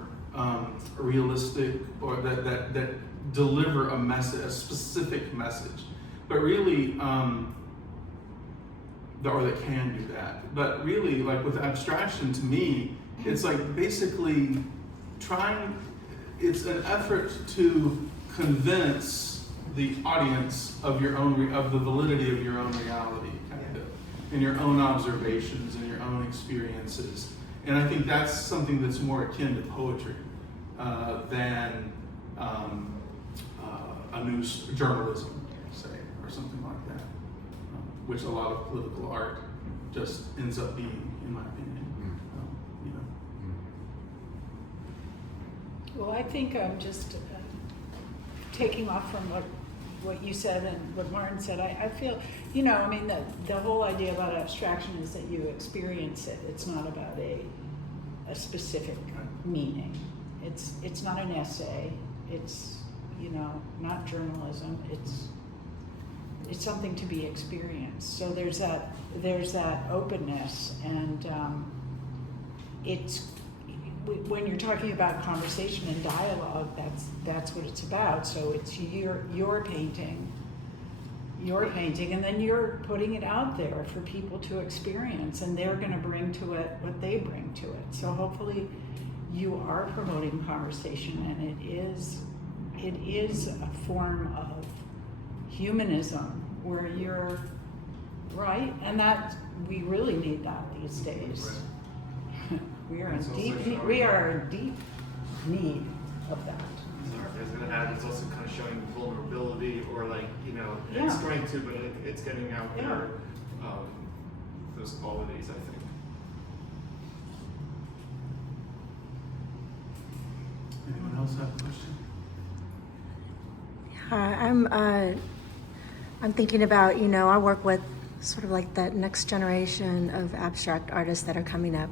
realistic, or that deliver a message, a specific message. But really, or that can do that. But really, like with abstraction, to me, it's like basically it's an effort to convince the audience of the validity of your own reality, kind of, and your own observations and your own experiences. And I think that's something that's more akin to poetry than a news journalism, say, or something like that, which a lot of political art just ends up being, in my opinion. Well, I think I'm just taking off from what you said and what Martin said. I feel, the whole idea about abstraction is that you experience it. It's not about a specific meaning. It's not an essay. It's, not journalism. It's something to be experienced. So there's that openness, and when you're talking about conversation and dialogue, that's what it's about. So it's your painting, and then you're putting it out there for people to experience, and they're going to bring to it what they bring to it. So hopefully, you are promoting conversation, and it is a form of humanism where you're right, and that we really need that these days. We are in deep need of that. It's also kind of showing vulnerability, or it's strength too, but it's getting out there, those qualities, I think. Anyone else have a question? I'm thinking about, I work with sort of like that next generation of abstract artists that are coming up.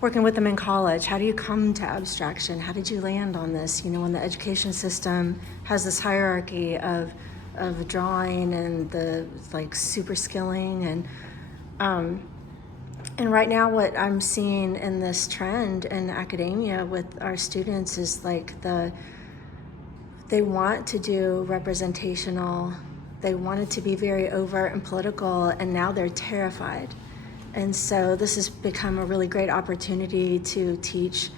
working with them in college. How do you come to abstraction? How did you land on this? You know, when the education system has this hierarchy of drawing and the like super skilling and right now what I'm seeing in this trend in academia with our students is like they want to do representational, they want it to be very overt and political, and now they're terrified. And so this has become a really great opportunity to teach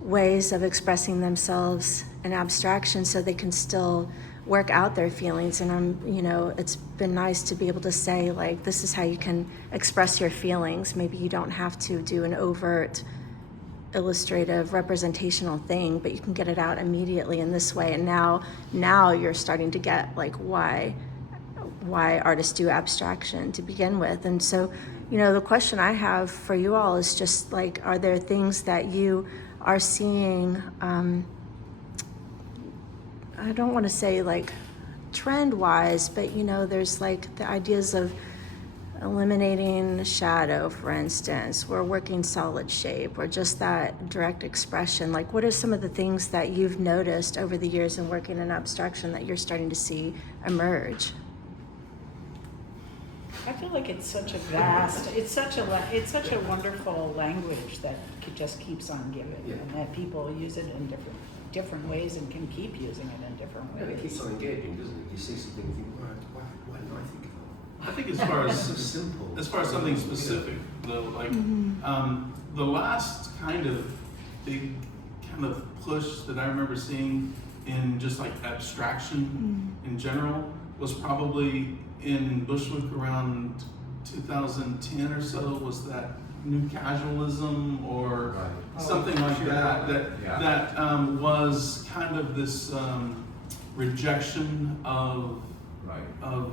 ways of expressing themselves in abstraction so they can still work out their feelings. And it's been nice to be able to say, like, this is how you can express your feelings. Maybe you don't have to do an overt illustrative representational thing, but you can get it out immediately in this way. And now you're starting to get like why artists do abstraction to begin with. And so, the question I have for you all is just like, are there things that you are seeing, I don't want to say like trend-wise, but there's like the ideas of eliminating shadow, for instance, or working solid shape, or just that direct expression. Like, what are some of the things that you've noticed over the years in working in abstraction that you're starting to see emerge? I feel like it's such a it's such a wonderful language that just keeps on giving, and that people use it in different ways and can keep using it in different ways. And it keeps on engaging, doesn't it? You see something and think, why didn't I think of that? I think as far as so simple. As far as something specific, though, like the last kind of big kind of push that I remember seeing in just like abstraction in general was probably in Bushwick around 2010 or so. Was that new casualism or something like that was kind of this rejection of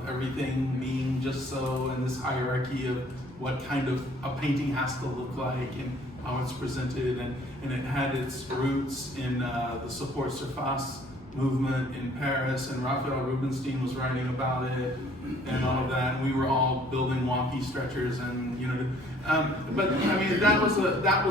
everything being just so, and this hierarchy of what kind of a painting has to look like and how it's presented, and it had its roots in the support surface movement in Paris, and Raphael Rubinstein was writing about it and all of that, and we were all building wonky stretchers, and but I mean that was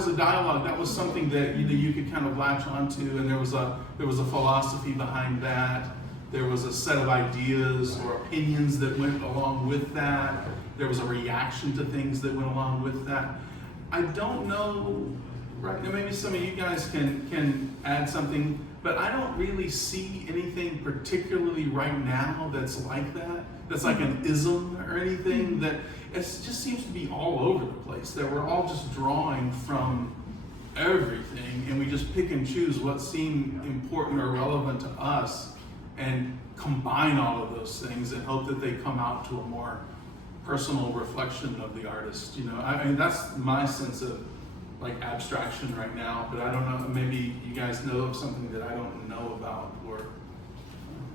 a dialogue. That was something that you could kind of latch onto, and there was a philosophy behind that. There was a set of ideas or opinions that went along with that. There was a reaction to things that went along with that. I don't know, right now, maybe some of you guys can add something, but I don't really see anything particularly right now that's like that. That's like an ism or anything. That it just seems to be all over the place. That we're all just drawing from everything, and we just pick and choose what seem important or relevant to us, and combine all of those things and hope that they come out to a more personal reflection of the artist. I mean, that's my sense of like abstraction right now, but I don't know, maybe you guys know of something that I don't know about, or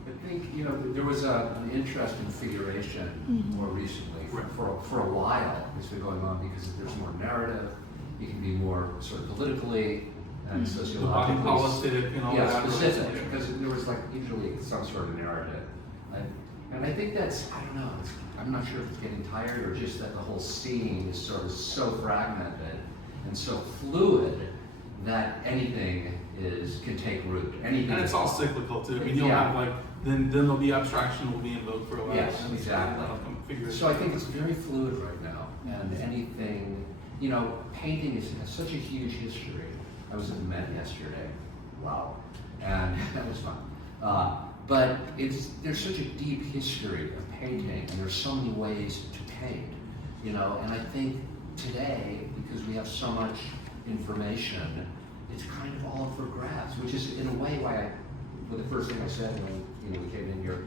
I think, there was an interest in figuration more recently. For a while, it's been going on because there's more narrative, you can be more sort of politically and sociologically. Body politic and all that. Specific, because there was like usually some sort of narrative. And I think that's, I don't know, I'm not sure if it's getting tired or just that the whole scene is sort of so fragmented and so fluid that anything can take root. Anything. And it's all cyclical too. I mean, you'll have like, then there'll be abstraction will be invoked for a while. Yes, exactly. So I think it's very fluid right now, and anything, painting has such a huge history. I was at the Met yesterday. Wow. And that was fun. But there's such a deep history of painting, and there's so many ways to paint, and I think today, because we have so much information, it's kind of all for grabs, which is in a way why the first thing I said when we came in here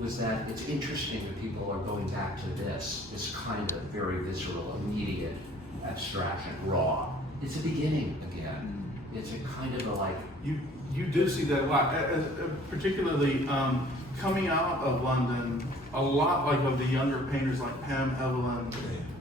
was that it's interesting that people are going back to this kind of very visceral, immediate abstraction, raw. It's a beginning again. It's a kind of a like... You do see that a lot, particularly coming out of London, a lot like of the younger painters like Pam Evelyn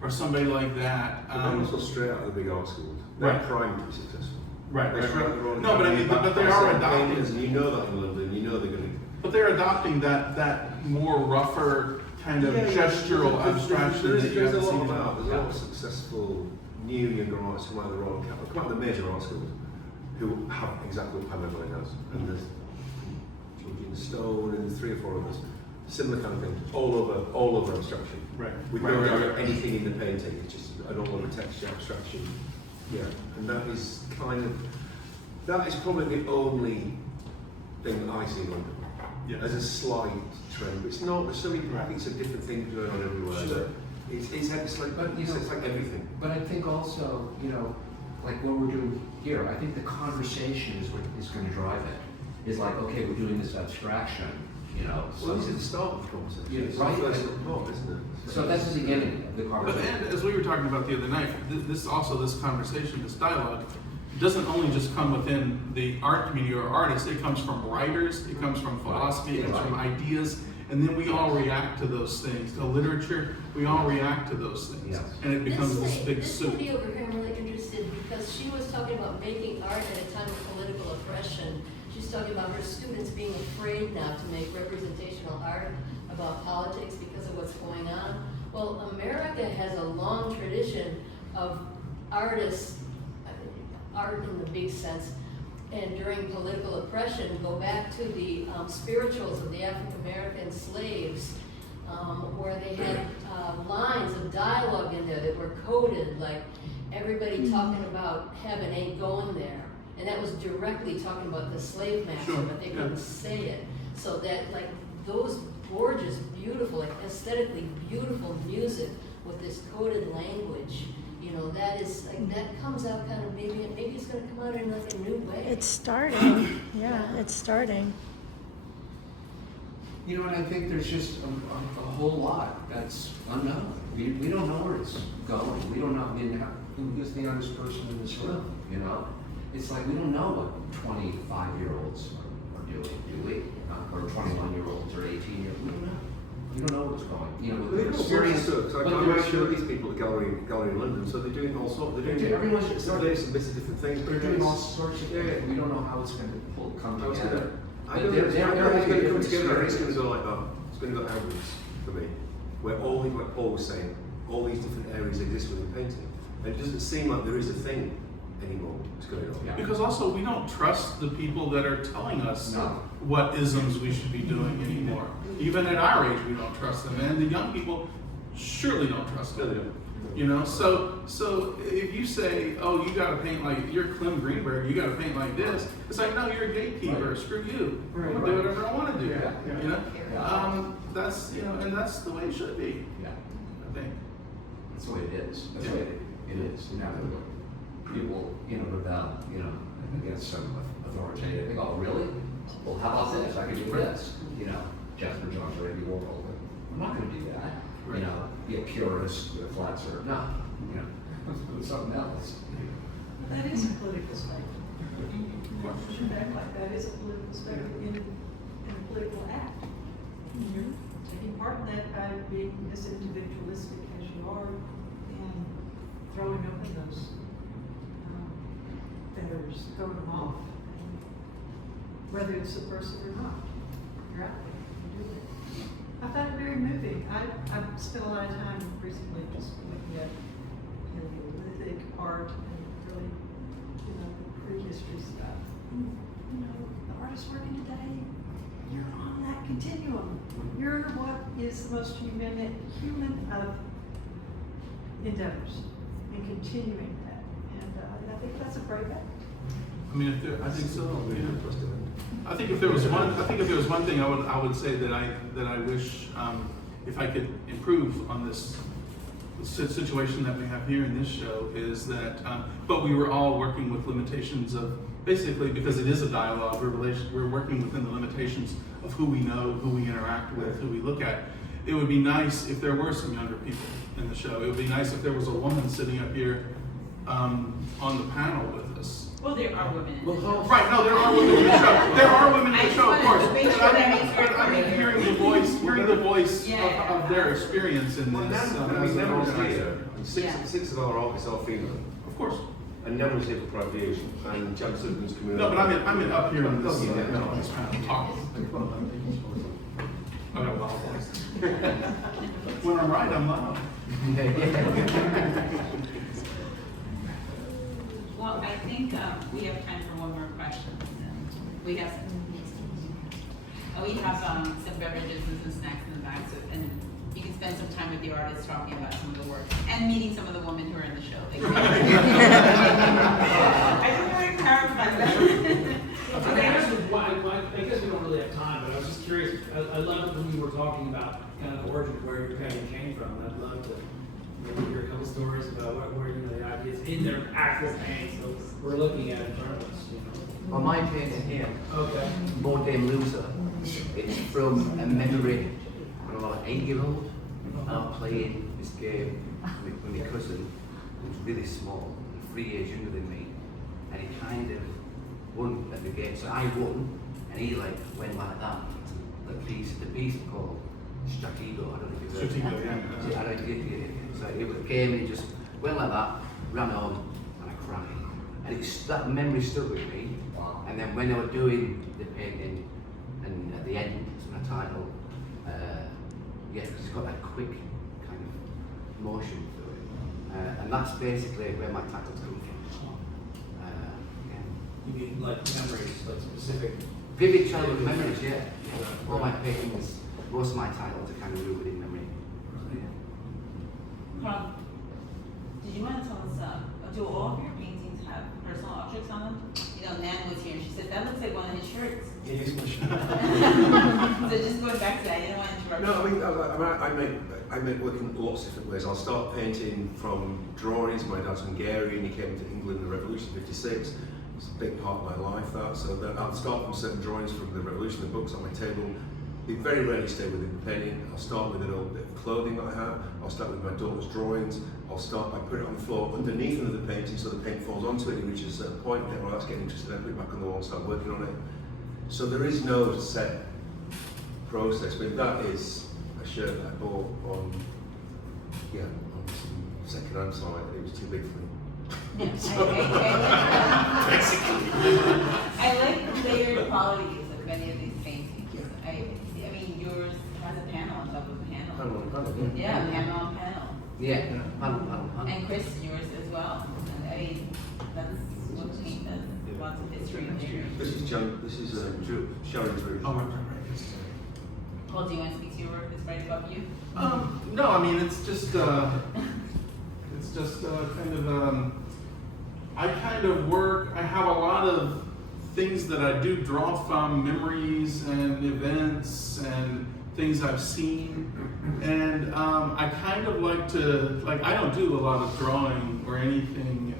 or somebody like that. They're also straight out of the big art schools. They're primed to be successful. Right. No, but I mean, but they are adopting. And you know that in London, you know they're going to. But they're adopting that more rougher kind of gestural abstraction. There's a lot of successful new younger artists come out of the Royal Academy, come out of the major art schools, who have exactly what Pamela has. And there's Georgina Stone and 3 or 4 others. Similar kind of thing, all over abstraction. Right. With no doubt anything in the painting, it's just an all over texture abstraction. Yeah, and that is probably the only thing that I see in London. Yeah. As a slight trend, but it's not. There's so many pockets of different things going on everywhere. Sure. It's like, But, you know, it's like everything. But I think also, you know, like what we're doing here, I think the conversation is what is going to drive it. Is like, okay, we're doing this abstraction, you know. Well, this is the start of the conversation. Yeah, It's right. the first report, isn't it? So that's the beginning of the But conversation. and as we were talking about the other night, this conversation, this dialogue, doesn't only just come within the art community or artists. It comes from writers. It comes from philosophy. It comes from ideas. And then we all react to those things. To literature, we all react to those things. Yes. And it becomes this big This soup. lady over here, I'm really interested because she was talking about making art at a time of political oppression. She's talking about her students being afraid now to make representational art about politics because of what's going on. Well, America has a long tradition of artists, art in the big sense, and during political oppression, go back to the spirituals of the African American slaves, where they had lines of dialogue in there that were coded, like everybody talking about heaven ain't going there. And that was directly talking about the slave master, Sure, but they yeah. couldn't say it. So that, like, those gorgeous, beautiful, like aesthetically beautiful music with this coded language, you know, that is, like, that comes out kind of, maybe it's gonna come out in like a new way. It's starting. Yeah, it's starting. You know, and I think there's just a whole lot that's unknown. We don't know where it's going. We don't know, I mean, who is the youngest person in this room, you know? It's like we don't know what 25-year-olds are doing, do we? Or 21-year-olds or 18-year-olds. We don't know. You don't know what's going. You know, with their experience. I work with these people at gallery in London, so they're doing all sorts. They're doing everyone's some bits of different things. They're doing all sorts of things. We don't know how it's going to come together. I don't know. It's going to come together. It's going to go like that. It's going to go outwards for me, where all these, like Paul was saying, all these different areas exist within painting. And it doesn't seem like there is a thing anymore that's going on. Yeah. Because also we don't trust the people that are telling us what isms we should be doing anymore. Even at our age, we don't trust them, and the young people surely don't trust them. You know, so if you say, "Oh, you got to paint like you're Clem Greenberg, you got to paint like this," it's like, "No, you're a gatekeeper. Right. Screw you. I'm gonna do whatever I want to do." Yeah. You know, that's and that's the way it should be. Yeah, I think that's the way it is. That's the way it is. You know, people, rebel, against some authoritative. They go, "Oh, really? Well, how about this? I can do this." Jasper John's Randy Warhol. I'm not going to do that. Right. Be a purist, a flat earth. No, do something else. That is a political spectrum. You should act like that is a political spectrum in a political act. You're taking part in that by being as individualistic as you are and throwing open those feathers, throwing them off. Whether it's subversive or not, you're out there. You do it. I found it very moving. I've spent a lot of time recently just looking at Paleolithic art and really, the prehistory stuff. The artists working today, you're on that continuum. You're what is the most human of endeavors and continuing that. And I think that's a great act. I mean, I think so. I think if there was one thing I would say that I wish if I could improve on this situation that we have here in this show is that, but we were all working with limitations of basically because it is a dialogue. We're working within the limitations of who we know, who we interact with, who we look at. It would be nice if there were some younger people in the show. It would be nice if there was a woman sitting up here on the panel with us. Well, there are women in the show. Right, no, there are women in the show. There are women in the show, of course. But I mean, hearing the voice of their experience in this. Six of our artists are female. Of course. And none was here for private views. And Jan Sutton's community. No, but I mean up here on this panel talking. I got a loud voice. When I'm right, I'm loud. Well, I think we have time for one more question. We have some beverages and some snacks in the back, so, and you can spend some time with the artists talking about some of the work and meeting some of the women who are in the show. I just want to clarify that. I guess we don't really have time, but I was just curious. I love when you were talking about kind of the origin of where your painting came from. I'd love to maybe hear a couple stories about where you know the ideas in their actual painting. So we're looking at it in front of us. You know. Well, my painting here, Okay. More Game Loser, it's from a memory when I was an 8-year-old. I'm playing this game with my cousin, who's really small, 3 years younger than me, and he kind of won at the game. So I won, and he like went like that. The piece called Argudo. I don't know if you've heard of it. I don't know if you So it was a game, and he just went like that, ran home, and I cried. And that memory stuck with me. And then when I was doing the painting, and at the end, it's my title, yeah, it's got that quick kind of motion to it. And that's basically where my titles come from. Yeah. You mean like memories, like specific? Vivid childhood memories, yeah. All my paintings, most of my titles are kind of rooted in memory. Karl, did you want to tell us, do all of your paintings have personal objects on them? You know, Nan was here and she said, that looks like one of his shirts. It is my shirt. So just going back to that, I didn't want to interrupt. No, I make work in lots of different ways. I'll start painting from drawings. My dad's Hungarian, he came to England in the Revolution in '56. It's a big part of my life, that. So I'll start from certain drawings from the Revolution, the books on my table. We very rarely stay within the painting. I'll start with an old bit of clothing that I have. I'll start with my daughter's drawings. I'll start by putting it on the floor underneath another painting so the paint falls onto it. It reaches a certain point, and well, that's getting interesting. Then put it back on the wall and start working on it. So there is no set process, but that is a shirt that I bought on some second-hand site. It was too big for me. I like the layered qualities of many of these paintings. I mean, yours has a panel on top of a panel. Panel on panel, Yeah, panel on panel. Yeah, panel. And Chris, yours as well. And I mean, that's what paint does. Lots of history in there. This is Sharon's room. Oh, right. Paul, do you want to speak to your work that's right above you? No, I mean, it's just kind of, I kind of work, I have a lot of things that I do draw from, memories and events and things I've seen. And I kind of like to, I don't do a lot of drawing or anything,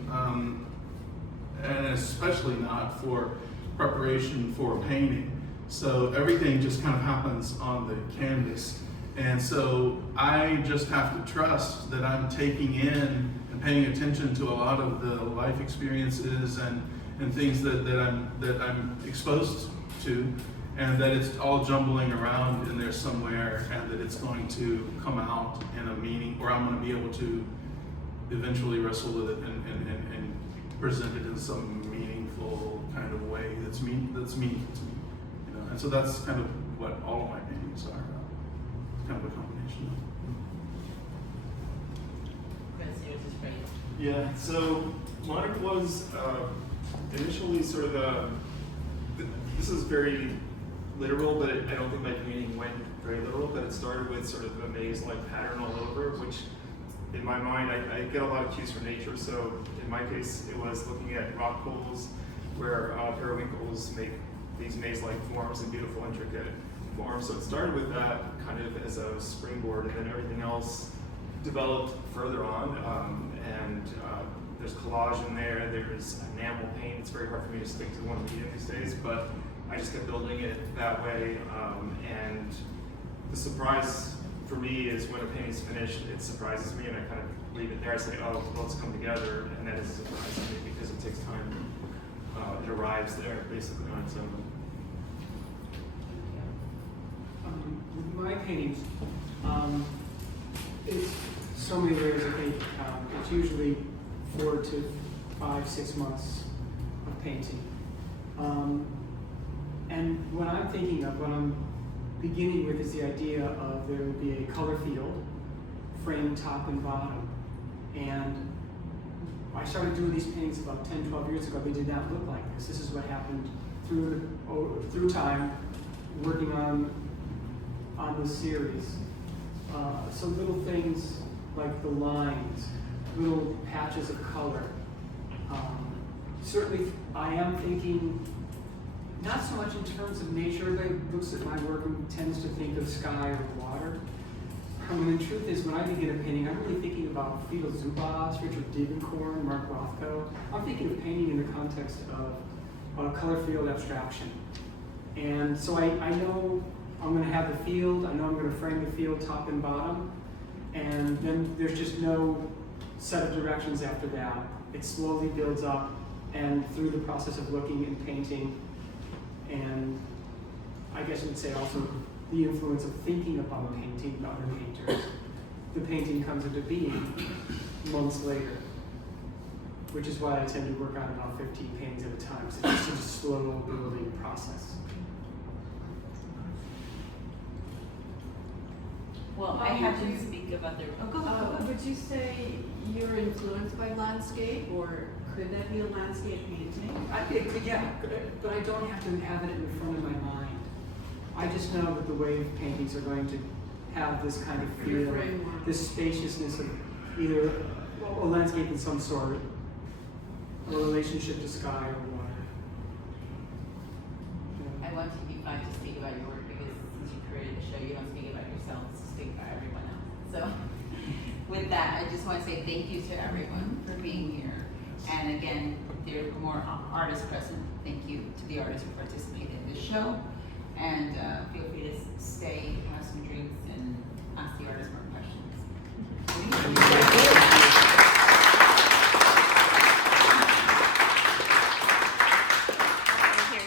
and especially not for preparation for a painting. So everything just kind of happens on the canvas. And so I just have to trust that I'm taking in and paying attention to a lot of the life experiences and things that I'm exposed to, and that it's all jumbling around in there somewhere, and that it's going to come out in a meaning, or I'm going to be able to eventually wrestle with it and present it in some meaningful kind of way that's meaningful to me. You know, and so that's kind of what all of my paintings are. Kind of a combination. Yeah, so mine was initially sort of this is very literal, but I don't think my painting went very literal, but it started with sort of a maze-like pattern all over, which in my mind, I get a lot of cues from nature. So in my case, it was looking at rock pools where periwinkles make these maze-like forms and beautiful, intricate forms. So it started with that kind of as a springboard, and then everything else developed further on. There's collage in there, there's enamel paint. It's very hard for me to stick to one medium these days, but I just kept building it that way. And the surprise for me is when a painting's finished, it surprises me, and I kind of leave it there. I say, oh, well, it's come together, and that is a surprise to me because it takes time. It arrives there basically on its own. With my paintings, it's so many layers of paint. It's usually 4 to 5, 6 months of painting. And what I'm thinking of, what I'm beginning with, is the idea of there will be a color field, framing top and bottom. And I started doing these paintings about 10, 12 years ago. They did not look like this. This is what happened through time, working on this series. So little things like the lines, little patches of color. Certainly, I am thinking not so much in terms of nature. Everybody looks at my work and tends to think of sky or water. And the truth is, when I begin a painting, I'm really thinking about Friedel Zubas, Richard Diebenkorn, Mark Rothko. I'm thinking of painting in the context of color field abstraction. And so I know I'm going to have the field, I know I'm going to frame the field top and bottom, and then there's just no set of directions after that. It slowly builds up, and through the process of looking and painting, and I guess I would say also the influence of thinking about painting other painters, the painting comes into being months later, which is why I tend to work on about 15 paintings at a time. So it's just a slow building process. Well, I have to speak about their. Oh, go. Would you say you're influenced by landscape, or could that be a landscape painting? Yeah, but I don't have to have it in front of my mind. I just know that the wave paintings are going to have this kind of feel, this spaciousness of either a landscape in some sort, a relationship to sky or water. I want you to be fun to speak about your work because since you created the show, you don't speak about yourself, so speak about everyone else. So with that, I just want to say thank you to everyone for being here. And again, there are more artists present. Thank you to the artists who participated in this show. And feel free to stay, have some drinks, and ask the artists more questions.